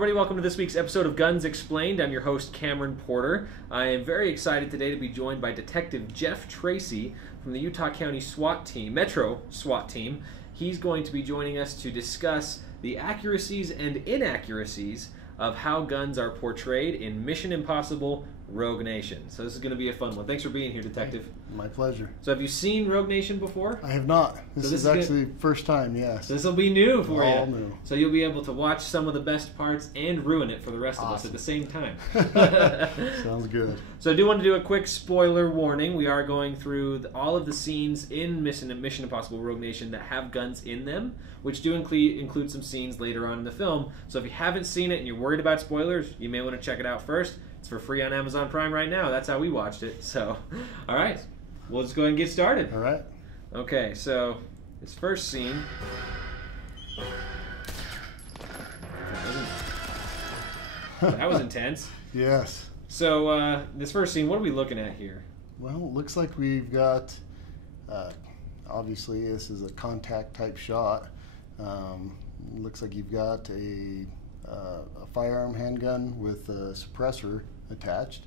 everybody. Welcome to this week's episode of Guns Explained. I'm your host, Cameron Porter. I am very excited today to be joined by Detective Jeff Tracy from the Utah County SWAT team, Metro SWAT team. He's going to be joining us to discuss the accuracies and inaccuracies of how guns are portrayed in Mission Impossible Rogue Nation. So this is going to be a fun one. Thanks for being here, Detective. My pleasure. So have you seen Rogue Nation before? I have not. This is actually first time, yes. So this will be new for you. All new. So you'll be able to watch some of the best parts and ruin it for the rest of us at the same time. Sounds good. So I do want to do a quick spoiler warning. We are going through all of the scenes in Mission Impossible Rogue Nation that have guns in them, which do include some scenes later on in the film. So if you haven't seen it and you're worried about spoilers, you may want to check it out first. It's for free on Amazon Prime right now. That's how we watched it. So, all right. We'll just go ahead and get started. All right. Okay, so this first scene. That was intense. Yes. So this first scene, what are we looking at here? Well, it looks like we've got, obviously this is a contact type shot. Looks like you've got a firearm handgun with a suppressor attached.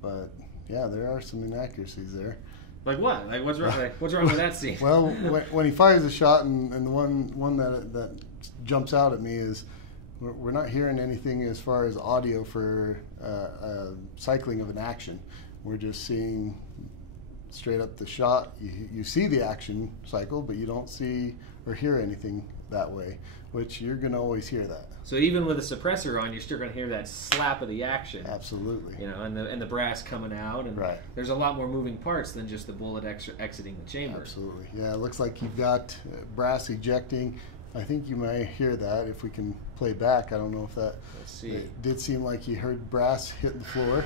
But yeah, there are some inaccuracies there. Like what? Like what's wrong? What's wrong with that scene? Well, when he fires a shot, and the one that jumps out at me is we're not hearing anything as far as audio for cycling of an action. We're just seeing straight up the shot. You see the action cycle, but you don't see or hear anything that way, which you're going to always hear that. So even with a suppressor on, you're still going to hear that slap of the action. Absolutely. You know, and the brass coming out, and right. There's a lot more moving parts than just the bullet exiting the chamber. Absolutely. Yeah, it looks like you've got brass ejecting. I think you may hear that if we can play back. I don't know if that. Let's see. It did seem like you heard brass hit the floor.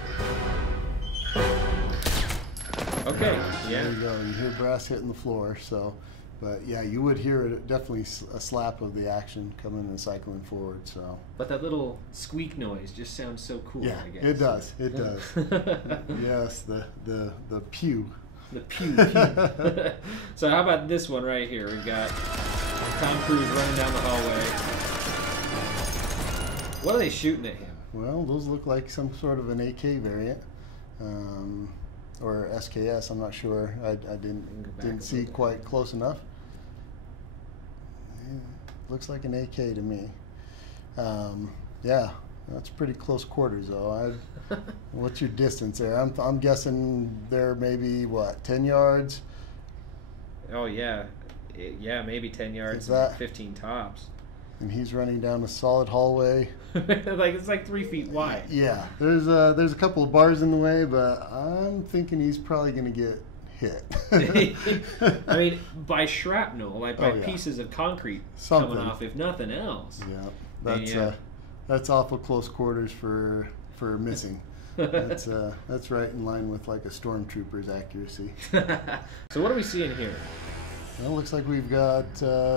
Okay. Yeah. There you go. You hear brass hitting the floor. So. But yeah, you would hear it, definitely a slap of the action coming and cycling forward. So. But that little squeak noise just sounds so cool. Yeah, I guess. it does. It does. Yes, the pew. The pew. So how about this one right here? We've got Tom Cruise running down the hallway. What are they shooting at him? Well, those look like some sort of an AK variant. Or SKS, I'm not sure. I didn't see quite close enough. Yeah, looks like an AK to me. Yeah, that's pretty close quarters though. What's your distance there? I'm guessing they're maybe what, 10 yards? Oh yeah, yeah, maybe 10 yards, 15 tops. And he's running down a solid hallway. It's like 3 feet wide. Yeah, there's a couple of bars in the way, but I'm thinking he's probably going to get hit. I mean, by shrapnel, like by pieces of concrete coming off, if nothing else. Yeah, that's awful close quarters for missing. That's right in line with like a stormtrooper's accuracy. So what are we seeing here? Well, it looks like we've got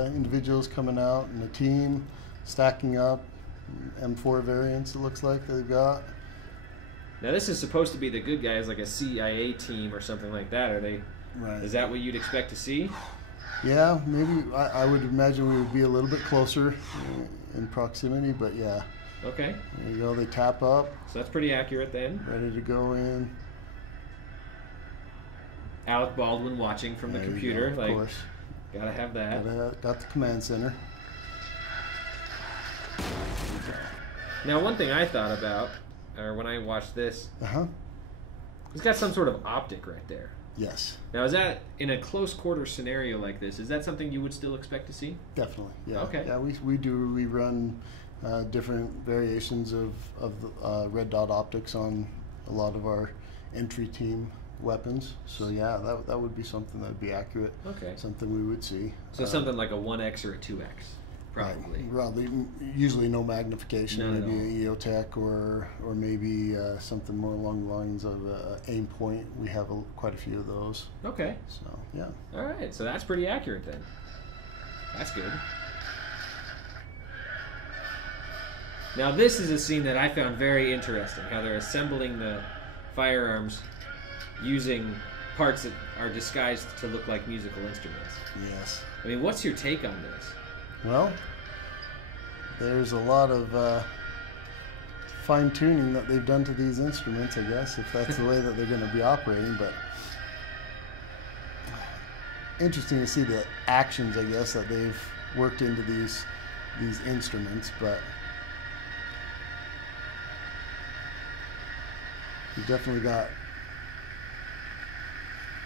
individuals coming out in a team, stacking up. M4 variants, it looks like they've got. Now this is supposed to be the good guys, like a CIA team or something like that. Are they? Right. Is that what you'd expect to see? Yeah, maybe. I would imagine we would be a little bit closer in proximity, but yeah. Okay. There you go. They tap up. So that's pretty accurate then. Ready to go in. Alec Baldwin watching from the computer. Go, of course. Gotta have that. Got the command center. Now, one thing I thought about, or when I watched this, it's got some sort of optic right there. Yes. Now, is that in a close quarter scenario like this? Is that something you would still expect to see? Definitely. Yeah. Okay. Yeah, we run different variations of the red dot optics on a lot of our entry team weapons. So yeah, that would be something that would be accurate. Okay. Something we would see. So something like a 1x or a 2x. Probably. Right. Usually no magnification, maybe an EOTech or maybe something more along the lines of aim point. We have quite a few of those. Okay. So, yeah. All right. So that's pretty accurate then. That's good. Now this is a scene that I found very interesting, how they're assembling the firearms using parts that are disguised to look like musical instruments. Yes. I mean, what's your take on this? Well, there's a lot of fine-tuning that they've done to these instruments, I guess, if that's the way that they're going to be operating. But interesting to see the actions, I guess, that they've worked into these instruments. But you've definitely got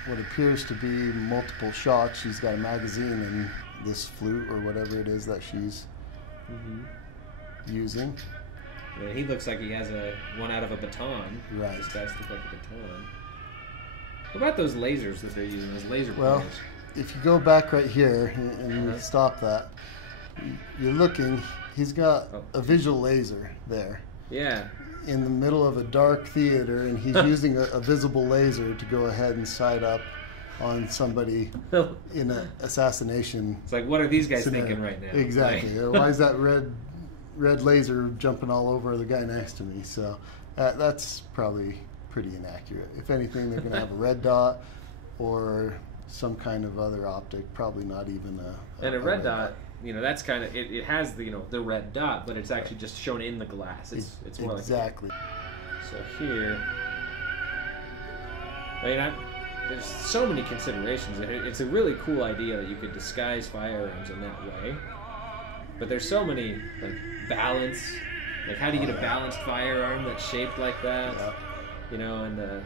what appears to be multiple shots. She's got a magazine in this flute or whatever it is that she's using. Yeah, he looks like he has one out of a baton. Right. This guy's look like a baton. What about those lasers that they're using? Those laser Well, pointers? if you go back right here and you stop that, you're looking. He's got a visual laser there. Yeah. In the middle of a dark theater, and he's using a visible laser to go ahead and sight up on somebody in an assassination. It's like, what are these guys scenario. Thinking right now? Exactly. Why is that red laser jumping all over the guy next to me? So that's probably pretty inaccurate. If anything, they're going to have a red dot or some kind of other optic. Probably not even a red dot. That's kind of it has the the red dot, but it's actually just shown in the glass. It's more exactly. Like so here. There's so many considerations. It's a really cool idea that you could disguise firearms in that way. But there's so many balance. How do you get a balanced firearm that's shaped like that? And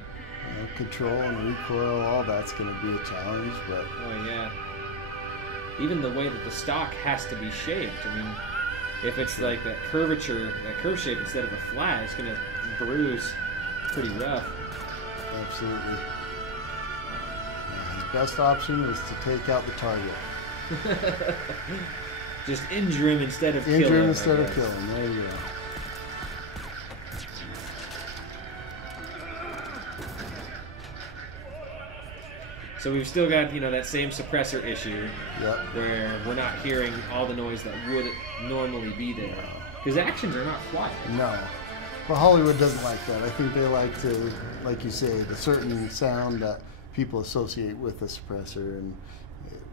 control and recoil, all that's going to be a challenge. But oh yeah. Even the way that the stock has to be shaped. If it's like that curve shape instead of a flat, it's going to bruise pretty rough. Absolutely. His best option was to take out the target. Just injure him instead of kill him. Injure him instead of kill him. There you go. So we've still got, that same suppressor issue. Yep. Where we're not hearing all the noise that would normally be there. Because actions are not quiet. No. But Hollywood doesn't like that. I think they like to, like you say, the certain sound that people associate with a suppressor, and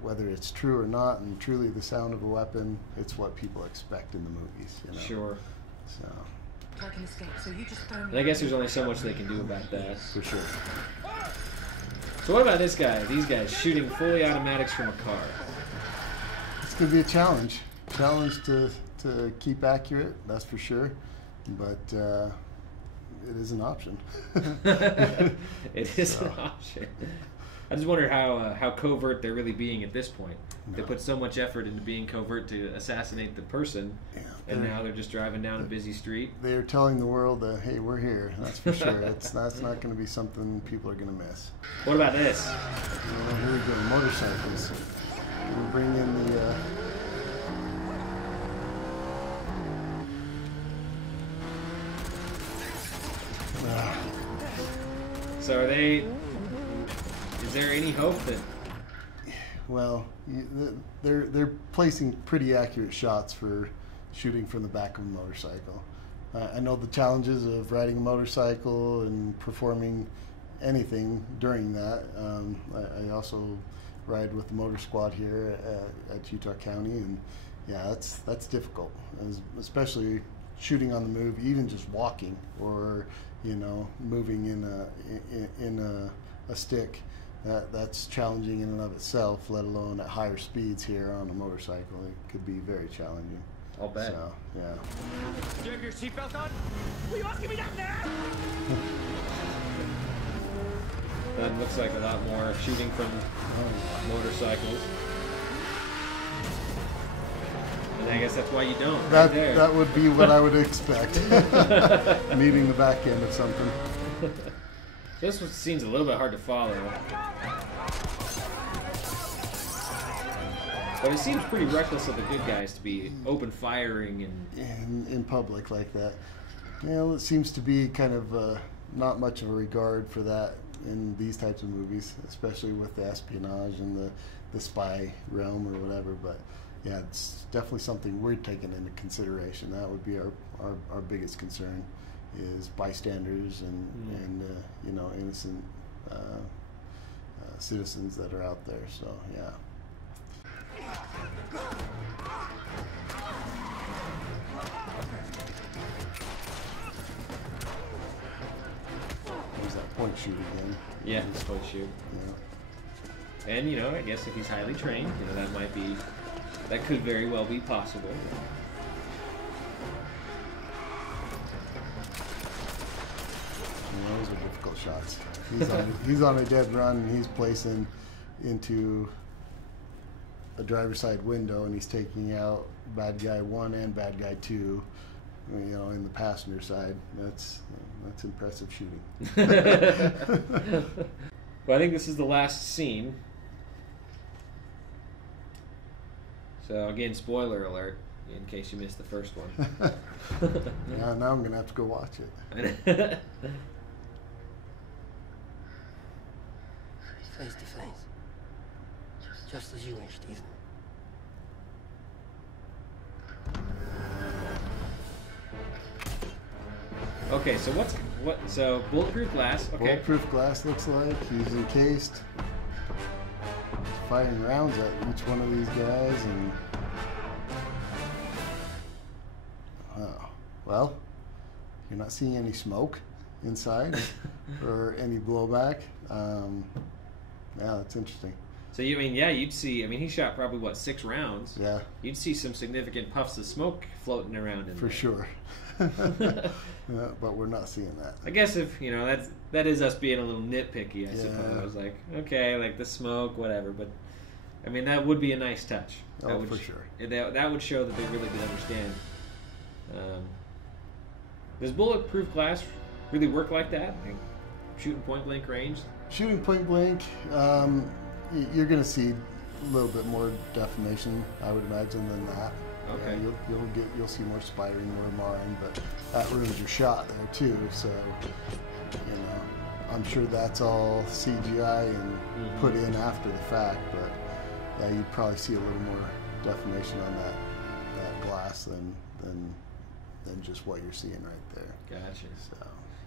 whether it's true or not, and truly the sound of a weapon, it's what people expect in the movies. Sure. So. And I guess there's only so much they can do about that. For sure. So what about this guy? These guys shooting fully automatics from a car. It's going to be a challenge. Challenge to keep accurate, that's for sure. But it is an option. It is an option. I just wonder how covert they're really being at this point. They put so much effort into being covert to assassinate the person, and now they're just driving down a busy street. They're telling the world that, hey, we're here. That's for sure. That's not going to be something people are going to miss. What about this? Here we go, motorcycles. We bring in the... So are they... Is there any hope that... Well, they're placing pretty accurate shots for shooting from the back of a motorcycle. I know the challenges of riding a motorcycle and performing anything during that. I also ride with the motor squad here at Utah County, and yeah, that's difficult, especially shooting on the move, even just walking or moving in a stick. That's challenging in and of itself, let alone at higher speeds here on a motorcycle. It could be very challenging. I'll bet. So, yeah. Do you have your seatbelt on? Will you asking me that now? That looks like a lot more shooting from motorcycles. And I guess that's why you don't. That would be what I would expect. Meeting the back end of something. This seems a little bit hard to follow. But it seems pretty reckless of the good guys to be open firing in public like that. Well, it seems to be kind of not much of a regard for that in these types of movies, especially with the espionage and the spy realm or whatever. But yeah, it's definitely something we're taking into consideration. That would be our biggest concern, is bystanders and innocent citizens that are out there. So yeah. point shoot again. Yeah, point shoot. Yeah. And, you know, I guess if he's highly trained, you know, that could very well be possible. Those are difficult shots. He's on a dead run, and he's placing into a driver's side window, and he's taking out bad guy 1 and bad guy 2, you know, in the passenger side. That's impressive shooting. Well, I think this is the last scene. So again, spoiler alert, in case you missed the first one. Now I'm gonna have to go watch it. Face to face. Just as you wish, Stephen. Okay, so so bulletproof glass. Okay. Bulletproof glass looks like he's encased. Firing rounds at each one of these guys, and well, you're not seeing any smoke inside or any blowback. Yeah, that's interesting. So you mean, yeah, you'd see. I mean, he shot probably what, 6 rounds. Yeah. You'd see some significant puffs of smoke floating around in For there. sure. Yeah, but we're not seeing that. I guess if you know that is us being a little nitpicky, I suppose. Like, okay, like the smoke, whatever. But I mean, that would be a nice touch. Oh, for sure. That would show that they really did understand. Does bulletproof glass really work like that? Like, shooting point blank range? Shooting point blank, you're going to see a little bit more deformation, I would imagine, than that. Okay. You'll see more spiring or marring, but that ruins your shot there too. So, you know, I'm sure that's all CGI and put in after the fact. But yeah, you'd probably see a little more deformation on that glass than just what you're seeing right there. Gotcha.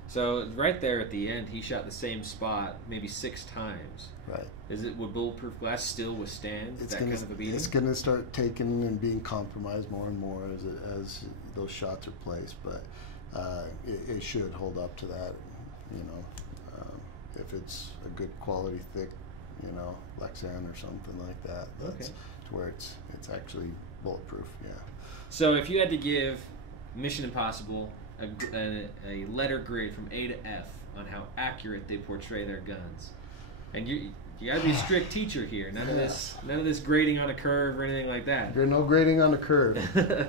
So right there at the end, he shot the same spot maybe 6 times. Right. Would bulletproof glass still withstand that kind of a beating? It's going to start taking and being compromised more and more as those shots are placed, but it should hold up to that. You know, if it's a good quality, thick, you know, Lexan or something like that, that's to where it's actually bulletproof. Yeah. So if you had to give Mission Impossible a letter grade from A to F on how accurate they portray their guns, and you gotta be a strict teacher here. None of this grading on a curve or anything like that. There's no grading on a curve.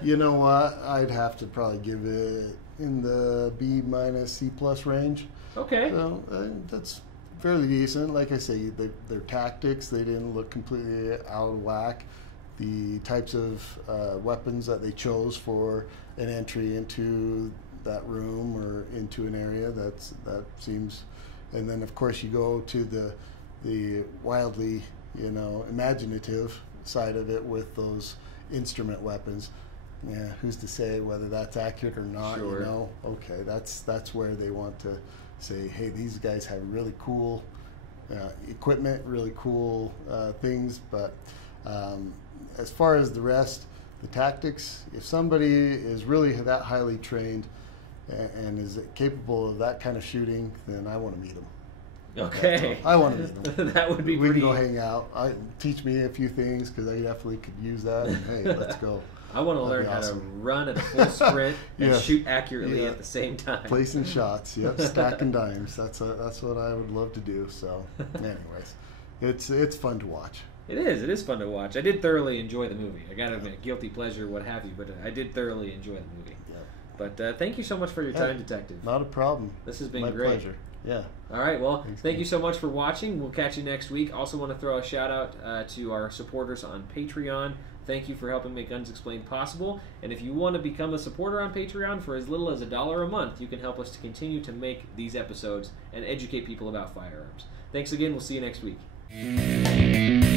You know what? I'd have to probably give it in the B minus C plus range. Okay. So that's fairly decent. Like I say, their tactics, they didn't look completely out of whack. The types of weapons that they chose for an entry into that room or into an area, that seems, and then of course you go to the wildly, you know, imaginative side of it with those instrument weapons. Yeah, who's to say whether that's accurate or not? Sure. You know, okay, that's where they want to say, hey, these guys have really cool equipment, really cool things, but as far as the rest, the tactics, if somebody is really that highly trained and is capable of that kind of shooting, then I want to meet them. Okay. I want to meet them. That would be we pretty... can go hang out. Teach me a few things, because I definitely could use that. And, hey, let's go. I want to learn how to run at a full sprint and shoot accurately at the same time. Placing shots, yep, stacking dimes. That's what I would love to do. So, anyways, it's fun to watch. It is fun to watch. I did thoroughly enjoy the movie. I got to admit, guilty pleasure, what have you, but I did thoroughly enjoy the movie. Yeah. But thank you so much for your time, Detective. Not a problem. This has been My great. pleasure. Yeah. All right. Well, thank you so much for watching. We'll catch you next week. Also want to throw a shout out to our supporters on Patreon. Thank you for helping make Guns Explained possible. And if you want to become a supporter on Patreon for as little as $1 a month, you can help us to continue to make these episodes and educate people about firearms. Thanks again. We'll see you next week.